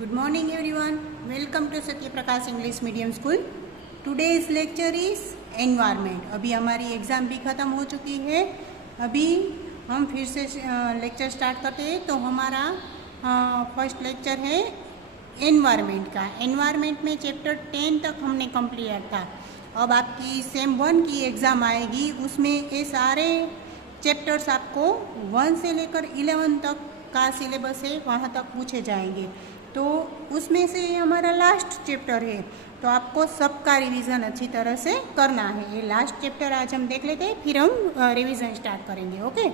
Good morning everyone. Welcome to Satya Prakash English medium school. Today's lecture is environment. अभी हमारी exam भी ख़त्म हो चुकी है. अभी हम फिर से लेक्चर स्टार्ट करते हैं. तो हमारा फर्स्ट लेक्चर है एनवायरनमेंट का. एनवायरनमेंट में चैप्टर 10 तक हमने कंप्लीट था. अब आपकी सेम 1 की एग्ज़ाम आएगी, उसमें ये सारे चैप्टर्स आपको 1 से लेकर 11 तक का सिलेबस है, वहाँ तक पूछे जाएंगे. तो उसमें से हमारा लास्ट चैप्टर है, तो आपको सबका रिवीजन अच्छी तरह से करना है. ये लास्ट चैप्टर आज हम देख लेते हैं, फिर हम रिवीजन स्टार्ट करेंगे. ओके.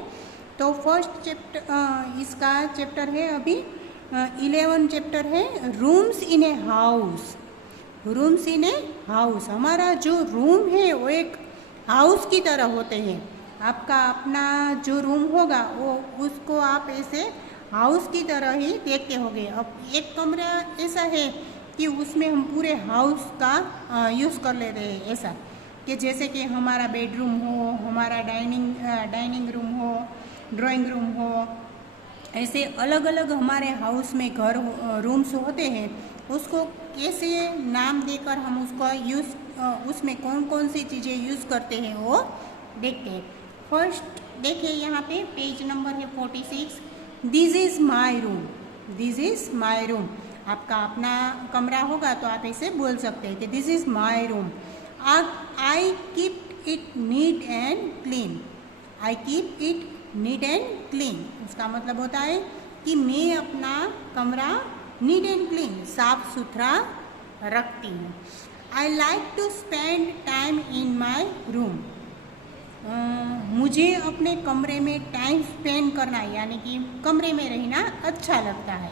तो फर्स्ट चैप्टर इसका चैप्टर है अभी 11 चैप्टर है rooms in a house. Rooms in a house. हमारा जो रूम है वो एक हाउस की तरह होते हैं. आपका अपना जो रूम होगा वो उसको आप ऐसे हाउस की तरह ही देखते होंगे. अब एक कमरा ऐसा है कि उसमें हम पूरे हाउस का यूज़ कर लेते हैं. ऐसा कि जैसे कि हमारा बेडरूम हो, हमारा डाइनिंग रूम हो, ड्राइंग रूम हो, ऐसे अलग अलग हमारे हाउस में घर रूम्स होते हैं. उसको कैसे नाम देकर हम उसका उसमें कौन कौन सी चीज़ें यूज़ करते हैं वो देखते हैं. फर्स्ट देखिए, यहाँ पे पेज नंबर है 46. This is my room. This is my room. आपका अपना कमरा होगा तो आप ऐसे बोल सकते हैं कि this is my room. I keep it neat and clean. I keep it neat and clean. उसका मतलब होता है कि मैं अपना कमरा नीट एंड क्लीन, साफ सुथरा रखती हूँ. I like to spend time in my room. मुझे अपने कमरे में टाइम स्पेंड करना यानी कि कमरे में रहना अच्छा लगता है.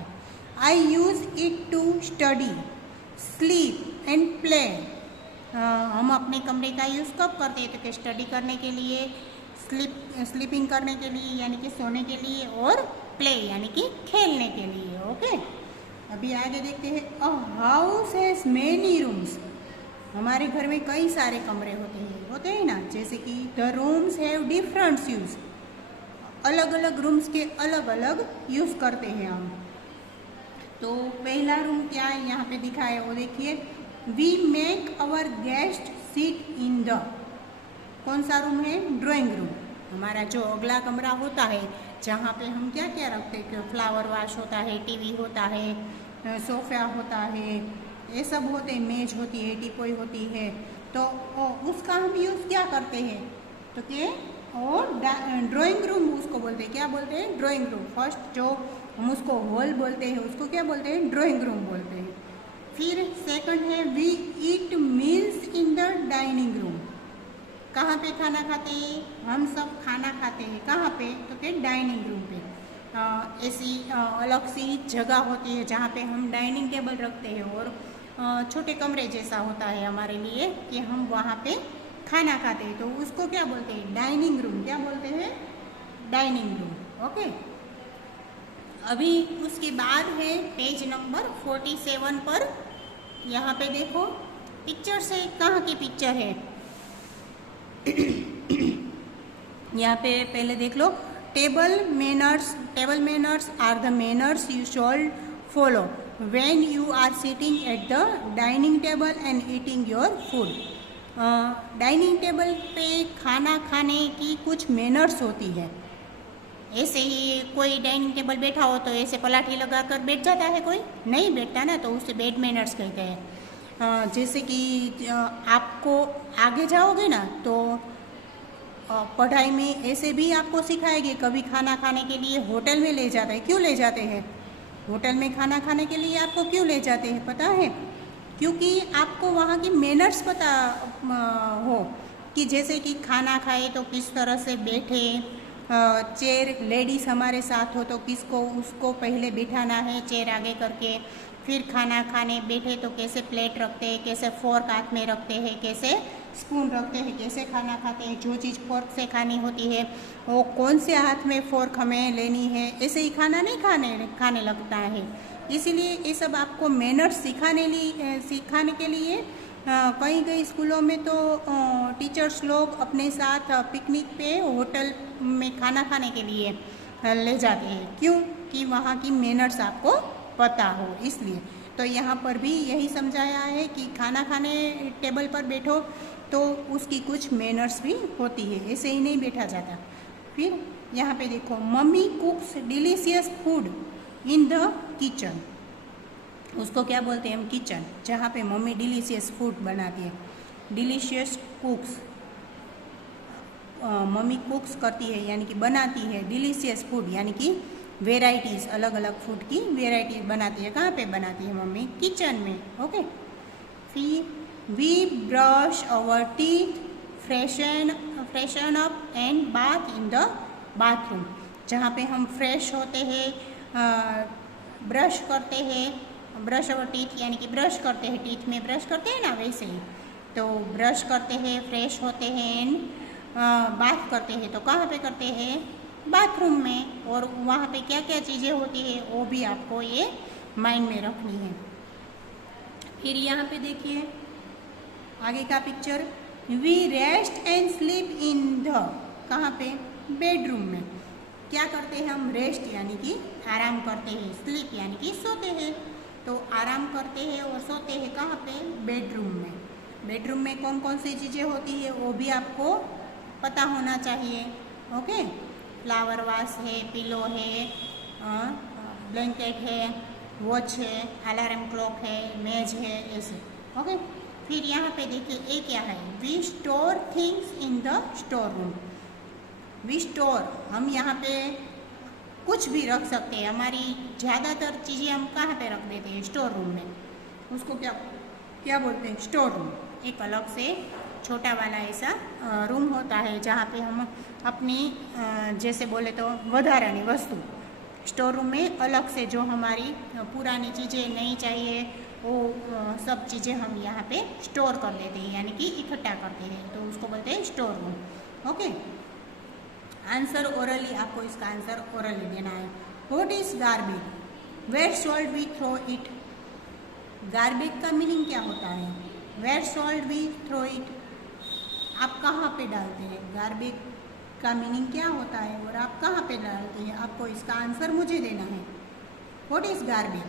I use it to study, sleep and play. हम अपने कमरे का यूज़ कब करते हैं? तो कि स्टडी करने के लिए, स्लीपिंग करने के लिए यानी कि सोने के लिए, और प्ले यानी कि खेलने के लिए. ओके. अभी आगे देखते हैं. A house has many rooms. हमारे घर में कई सारे कमरे होते हैं ना. जैसे कि the rooms have different use. अलग अलग रूम्स के अलग अलग यूज़ करते हैं हम. तो पहला रूम क्या है यहाँ पे दिखा है वो देखिए. We make our guest seat in the. कौन सा रूम है? Drawing room. हमारा जो अगला कमरा होता है जहाँ पे हम क्या क्या रखते हैं, फ्लावर वाश होता है, टीवी होता है, सोफ़ा होता है, ये सब होते हैं, मेज होती है, टीपोई होती है. तो उसका हम यूज़ क्या करते हैं? तो क्या, और ड्राइंग रूम उसको बोलते हैं. क्या बोलते हैं? Drawing room. फर्स्ट जो हम उसको हॉल बोलते हैं उसको क्या बोलते हैं? ड्राइंग रूम बोलते हैं. फिर सेकंड है we eat meals in the dining room. कहाँ पे खाना खाते हैं? हम सब खाना खाते हैं कहाँ पे? तो क्या, डाइनिंग रूम पे. ऐसी अलग सी जगह होती है जहाँ पे हम डाइनिंग टेबल रखते हैं, और छोटे कमरे जैसा होता है हमारे लिए कि हम वहाँ पे खाना खाते हैं. तो उसको क्या बोलते हैं? Dining room. क्या बोलते हैं? Dining room. ओके. अभी उसके बाद है पेज नंबर 47 पर. यहाँ पे देखो पिक्चर से, कहाँ की पिक्चर है? यहाँ पे पहले देख लो. Table manners are the manners you shall follow when you are sitting at the dining table and eating your food. Dining table पे खाना खाने की कुछ मैनर्स होती है. ऐसे ही कोई डाइनिंग टेबल बैठा हो तो ऐसे पलाठी लगा कर बैठ जाता है? कोई नहीं बैठता ना, तो उसे बेड मैनर्स कहते हैं. जैसे कि आपको आगे जाओगे ना तो पढ़ाई में ऐसे भी आपको सिखाएंगे. कभी खाना खाने के लिए होटल में ले जाते हैं. क्यों ले जाते हैं? होटल में खाना खाने के लिए आपको क्यों ले जाते हैं पता है? क्योंकि आपको वहाँ की मैनर्स पता हो कि जैसे कि खाना खाए तो किस तरह से बैठे. चेयर, लेडीज़ हमारे साथ हो तो किसको उसको पहले बिठाना है चेयर आगे करके. फिर खाना खाने बैठे तो कैसे प्लेट रखते हैं, कैसे फोर्क हाथ में रखते हैं, कैसे स्पून रखते हैं, कैसे खाना खाते हैं. जो चीज़ फोर्क से खानी होती है वो कौन से हाथ में फोर्क हमें लेनी है, ऐसे ही खाना नहीं खाने लगता है. इसीलिए ये सब आपको मैनर्स सिखाने के लिए कई स्कूलों में तो टीचर्स लोग अपने साथ पिकनिक पे होटल में खाना खाने के लिए ले जाते हैं. क्यों? कि वहाँ की मैनर्स आपको पता हो, इसलिए। तो यहाँ पर भी यही समझाया है कि खाना खाने टेबल पर बैठो तो उसकी कुछ मैनर्स भी होती है, ऐसे ही नहीं बैठा जाता। फिर यहाँ पे देखो, mummy कुक्स delicious food in the kitchen. उसको क्या बोलते हैं हम? किचन, जहाँ पे मम्मी डिलीशियस फूड बनाती है। डिलीशियस कुक्स, मम्मी कुक्स करती है यानी कि बनाती है। डिलीशियस फूड यानी कि वेराइटीज़, अलग अलग फूड की वेराइटीज बनाती है। कहाँ पे बनाती है मम्मी? किचन में। ओके। फिर we brush our teeth, freshen up and bath in the bathroom. जहाँ पे हम फ्रेश होते हैं, ब्रश करते हैं, ब्रश आवर टीथ यानी कि ब्रश करते हैं, टीथ में ब्रश करते हैं ना, वैसे ही। तो ब्रश करते हैं, फ्रेश होते हैं एंड बाथ करते हैं। तो कहाँ पे करते हैं? बाथरूम में। और वहाँ पे क्या क्या चीज़ें होती है वो भी आपको ये माइंड में रखनी है। फिर यहाँ पे देखिए आगे का picture, we rest and sleep in the, कहाँ पे? बेडरूम में। क्या करते हैं हम? रेस्ट यानी कि आराम करते हैं, स्लीप यानी कि सोते हैं। तो आराम करते हैं और सोते हैं कहाँ पे? बेडरूम में। बेडरूम में कौन कौन सी चीज़ें होती है वो भी आपको पता होना चाहिए। ओके। फ्लावर वास है, पिलो है, ब्लैंकेट है, वॉच है, अलार्म क्लॉक है, मेज है, ऐसे। ओके। फिर यहाँ पे देखिए ये क्या है? We store things in the store room. We store, हम यहाँ पे कुछ भी रख सकते हैं। हमारी ज़्यादातर चीज़ें हम कहाँ पे रख देते हैं? स्टोर रूम में। उसको क्या क्या बोलते हैं? Store room. एक अलग से छोटा वाला ऐसा रूम होता है जहाँ पे हम अपनी जैसे बोले तो वधारानी वस्तु, स्टोर रूम में अलग से जो हमारी पुरानी चीज़ें नहीं चाहिए वो सब चीज़ें हम यहाँ पे स्टोर कर लेते हैं यानी कि इकट्ठा करते हैं, तो उसको बोलते हैं store room. Okay. Answer orally, आपको इसका आंसर ओरली देना है। What is garbage? Where should we throw it? Garbage का मीनिंग क्या होता है? Where should we throw it, आप कहाँ पे डालते हैं? गार्बेज का मीनिंग क्या होता है और आप कहाँ पे डालते हैं? आपको इसका आंसर मुझे देना है। What is garbage?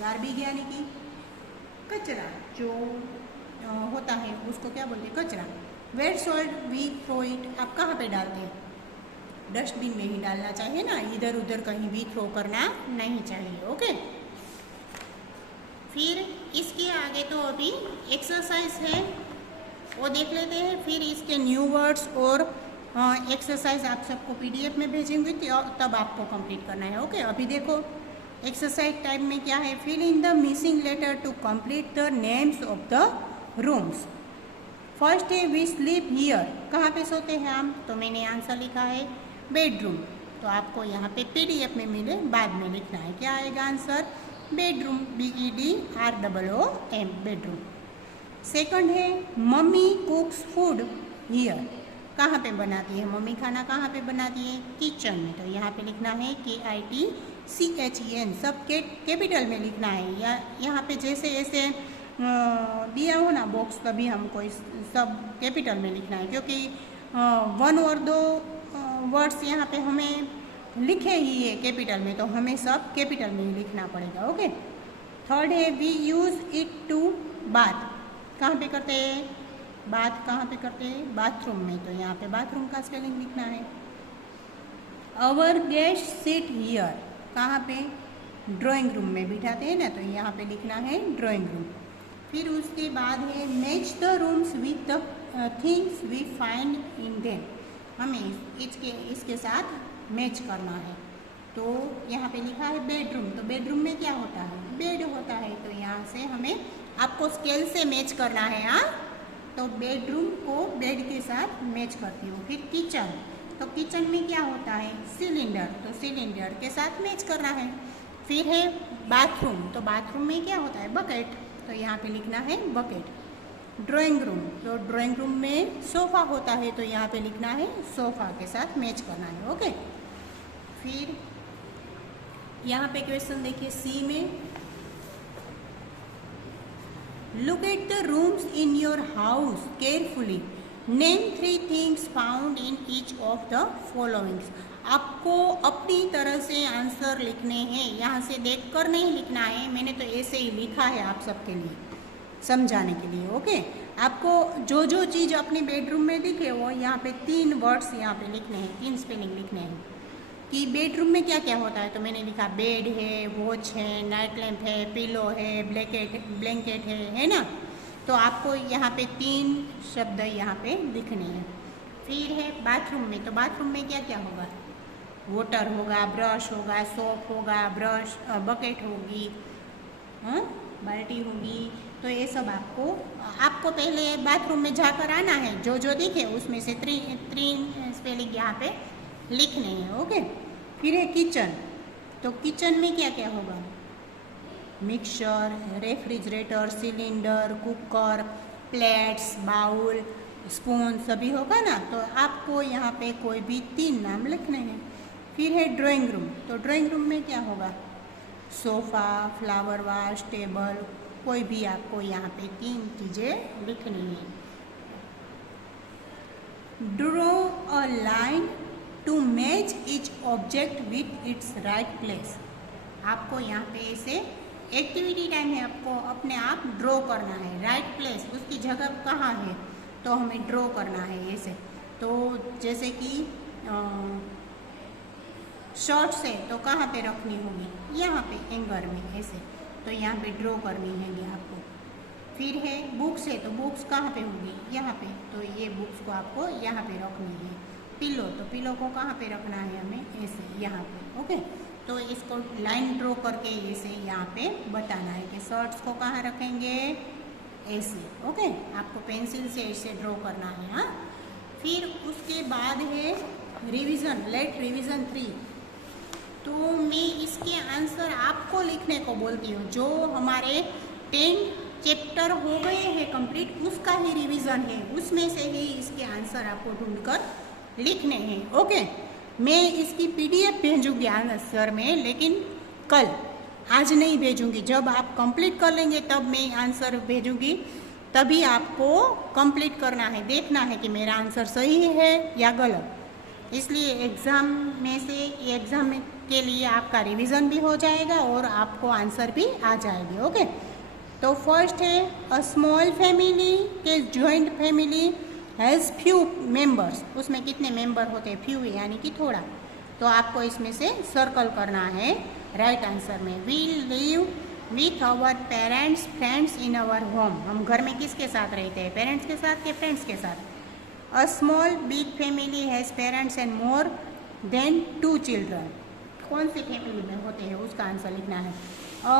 गार्बेज यानी कि कचरा जो होता है उसको क्या बोलते हैं? कचरा। Where should we throw it, आप कहाँ पे डालते हैं? डस्टबिन में ही डालना चाहिए ना, इधर उधर कहीं भी थ्रो करना नहीं चाहिए। ओके। फिर इसके आगे तो अभी एक्सरसाइज है वो देख लेते हैं, फिर इसके न्यू वर्ड्स और एक्सरसाइज आप सबको पीडीएफ में भेजेंगे तब आपको कंप्लीट करना है। ओके। अभी देखो एक्सरसाइज टाइप में क्या है? Fill in the missing letter to complete the names of the rooms. First है वी स्लीप हियर, कहाँ पे सोते हैं हम? तो मैंने आंसर लिखा है बेडरूम, तो आपको यहाँ पे पीडीएफ में मिले बाद में लिखना है। क्या आएगा answer? Bedroom, BEDROOM, bedroom. Second है मम्मी कुक्स फूड हियर, कहाँ पे बनाती है मम्मी? खाना कहाँ पे बनाती है? किचन में। तो यहाँ पे लिखना है KITCHEN, सब कैपिटल में लिखना है। या यहाँ पे जैसे ऐसे दिया हो ना बॉक्स, तभी हमको इस सब कैपिटल में लिखना है, क्योंकि वन और दो वर्ड्स यहाँ पे हमें लिखे ही है कैपिटल में, तो हमें सब कैपिटल में ही लिखना पड़ेगा। ओके। थर्ड है we use it to bath, कहाँ पे करते हैं बात? कहाँ पे करते हैं? बाथरूम में, तो यहाँ पे बाथरूम का स्पेलिंग लिखना है। अवर गेस्ट सिट हियर, कहाँ पे? ड्राइंग रूम में बिठाते हैं ना, तो यहाँ पे लिखना है ड्राइंग रूम। फिर उसके बाद है match the rooms with the things we find in them, हमें इसके साथ मैच करना है। तो यहाँ पे लिखा है बेडरूम, तो बेडरूम में क्या होता है? बेड होता है, तो यहाँ से हमें आपको स्केल से मैच करना है। हाँ, तो बेडरूम को बेड के साथ मैच करती हूँ। फिर किचन, तो किचन में क्या होता है? सिलेंडर, तो सिलेंडर के साथ मैच करना है। फिर है बाथरूम, तो बाथरूम में क्या होता है? बकेट, तो यहाँ पे लिखना है बकेट। ड्राइंग रूम, तो ड्राइंग रूम में सोफ़ा होता है, तो यहाँ पे लिखना है सोफ़ा के साथ मैच करना है। ओके। फिर यहाँ पे क्वेश्चन देखिए सी में, look at the rooms in your house carefully, name 3 things found in each of the followings. आपको अपनी तरह से आंसर लिखने हैं, यहाँ से देखकर नहीं लिखना है। मैंने तो ऐसे ही लिखा है आप सबके लिए समझाने के लिए। ओके, आपको जो जो चीज़ अपने बेडरूम में दिखे वो यहाँ पे 3 वर्ड्स यहाँ पे लिखने हैं, 3 स्पेलिंग लिखने हैं कि बेडरूम में क्या क्या होता है। तो मैंने लिखा बेड है, वॉच है, नाइट लैम्प है, पिलो है, ब्लैंकेट है ना। तो आपको यहाँ पे 3 शब्द यहाँ पे लिखने हैं। फिर है बाथरूम में, तो बाथरूम में क्या क्या होगा, वाटर होगा, ब्रश होगा, सोप होगा, बकेट होगी, बाल्टी होगी। तो ये सब आपको पहले बाथरूम में जाकर आना है, जो जो दिखे उसमें से 3 स्पेलिंग यहाँ पे लिखने हैं। ओके, फिर है किचन, तो किचन में क्या क्या होगा, mixer, refrigerator, cylinder, cooker, plates, bowl, spoon सभी होगा ना। तो आपको यहाँ पे कोई भी 3 नाम लिखने हैं। फिर है ड्राइंग रूम, तो ड्राइंग रूम में क्या होगा, सोफ़ा, फ्लावर वाश, टेबल, कोई भी आपको यहाँ पे 3 चीज़ें लिखनी है। Draw a line to match each object with its right place. आपको यहाँ पे ऐसे एक्टिविटी टाइम है, आपको अपने आप ड्रॉ करना है, राइट प्लेस, उसकी जगह कहाँ है तो हमें ड्रॉ करना है ऐसे। तो जैसे कि शर्ट्स है तो कहाँ पे रखनी होगी, यहाँ पे एंगर में ऐसे, तो यहाँ पे ड्रॉ करनी है आपको। फिर है बुक्स है, तो बुक्स कहाँ पे होगी, यहाँ पे, तो ये बुक्स को आपको यहाँ पे रखनी है। पिलो, तो पिलो को कहाँ पे रखना है हमें, ऐसे यहाँ पे। ओके, तो इसको लाइन ड्रॉ करके ऐसे यहाँ पे बताना है कि शर्ट्स को कहाँ रखेंगे, ऐसे। ओके, आपको पेंसिल से ऐसे ड्रॉ करना है। हाँ, फिर उसके बाद है रिवीजन, लेट रिवीजन 3। तो मैं इसके आंसर आपको लिखने को बोलती हूँ। जो हमारे 10 चैप्टर हो गए हैं कंप्लीट, उसका ही रिवीजन है, उसमें से ही इसके आंसर आपको ढूंढकर लिखने हैं। ओके, मैं इसकी PDF भेजूंगी आंसर में, लेकिन कल, आज नहीं भेजूंगी। जब आप कंप्लीट कर लेंगे तब मैं आंसर भेजूंगी, तभी आपको कंप्लीट करना है, देखना है कि मेरा आंसर सही है या गलत। इसलिए एग्ज़ाम के लिए आपका रिवीजन भी हो जाएगा और आपको आंसर भी आ जाएंगे। ओके, तो फर्स्ट है अ स्मॉल फैमिली के joint family has few members. उसमें कितने मेंबर होते हैं, फ्यू यानी कि थोड़ा। तो आपको इसमें से सर्कल करना है राइट आंसर में। We live with our parents friends in our home. हम घर में किसके साथ रहते हैं, पेरेंट्स के साथ या फ्रेंड्स के साथ। A small big family has parents and more than 2 children. कौन सी फैमिली में होते हैं उसका आंसर लिखना है। अ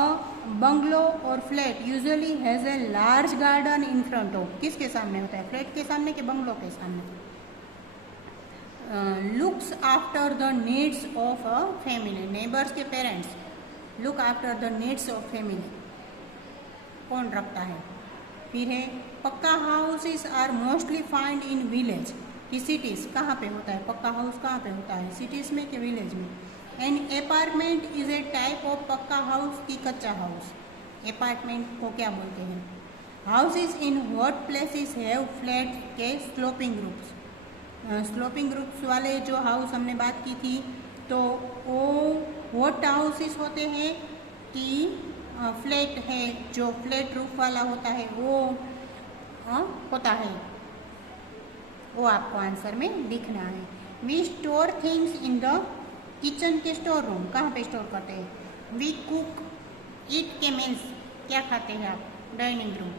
बंगलो और flat usually has a large garden in front of. किसके सामने होता है, फ्लैट के सामने कि बंगलो के सामने। Looks after the needs of a family. Neighbours के parents look after the needs of family, कौन रखता है। फिर है पक्का houses are mostly find in village. कि सिटीज़ कहाँ पे होता है, पक्का हाउस कहाँ पे होता है, सिटीज़ में कि विलेज में। An apartment is a type of पक्का हाउस की कच्चा हाउस। अपार्टमेंट को क्या बोलते हैं। Houses in what places have flat के स्लोपिंग रूफ्स। स्लोपिंग रूफ्स वाले जो हाउस हमने बात की थी, तो वो व्हाट हाउसेस होते हैं कि फ्लैट है, जो फ्लैट रूफ वाला होता है वो होता है, वो आपको आंसर में लिखना है। We store things in the kitchen के स्टोर रूम। कहाँ पे स्टोर करते हैं। वी कुक ईट के मीन्स क्या खाते हैं आप, dining room.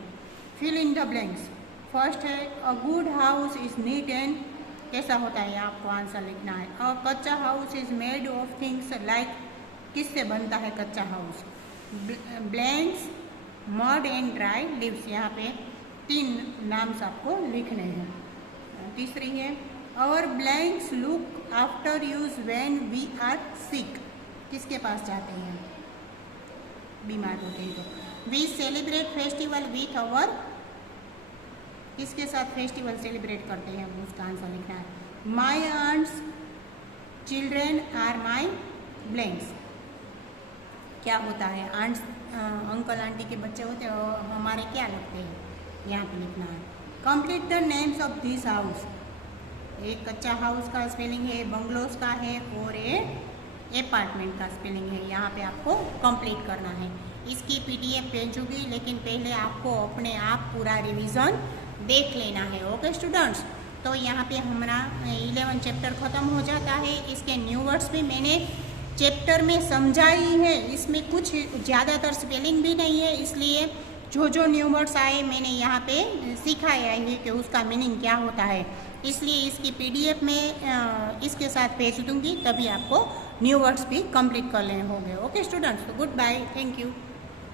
Fill in the blanks. First है a good house is neat and, कैसा होता है आपको आंसर लिखना है। A kachcha house is made of things like, किससे बनता है कच्चा house. Blanks mud and dry leaves. यहाँ पे 3 नाम्स आपको लिखने हैं। तीसरी है our blanks look after us when we are sick. किसके पास जाते हैं, बीमार होते हैं तो। We celebrate festival with our, किसके साथ फेस्टिवल सेलिब्रेट करते हैं, उसका आंसर लिखना है। My aunt's children are my blanks. क्या होता है, आंट्स अंकल आंटी के बच्चे होते हैं, और हमारे क्या लगते हैं, यहाँ पे लिखना है। Complete the names of this house. एक कच्चा हाउस का स्पेलिंग है, बंगलोज का है और ये अपार्टमेंट का स्पेलिंग है। यहाँ पे आपको कंप्लीट करना है। इसकी पीडीएफ भेजूंगी, लेकिन पहले आपको अपने आप पूरा रिवीजन देख लेना है। ओके स्टूडेंट्स, तो यहाँ पे हमारा 11 चैप्टर ख़त्म हो जाता है। इसके न्यू वर्ड्स भी मैंने चैप्टर में समझाई है, इसमें कुछ ज़्यादातर स्पेलिंग भी नहीं है, इसलिए जो न्यू वर्ड्स आए मैंने यहाँ पे सिखाया है कि उसका मीनिंग क्या होता है। इसलिए इसकी पीडीएफ में इसके साथ भेज दूँगी, तभी आपको न्यू वर्ड्स भी कंप्लीट कर लेने होंगे। ओके स्टूडेंट्स, तो गुड बाय, थैंक यू।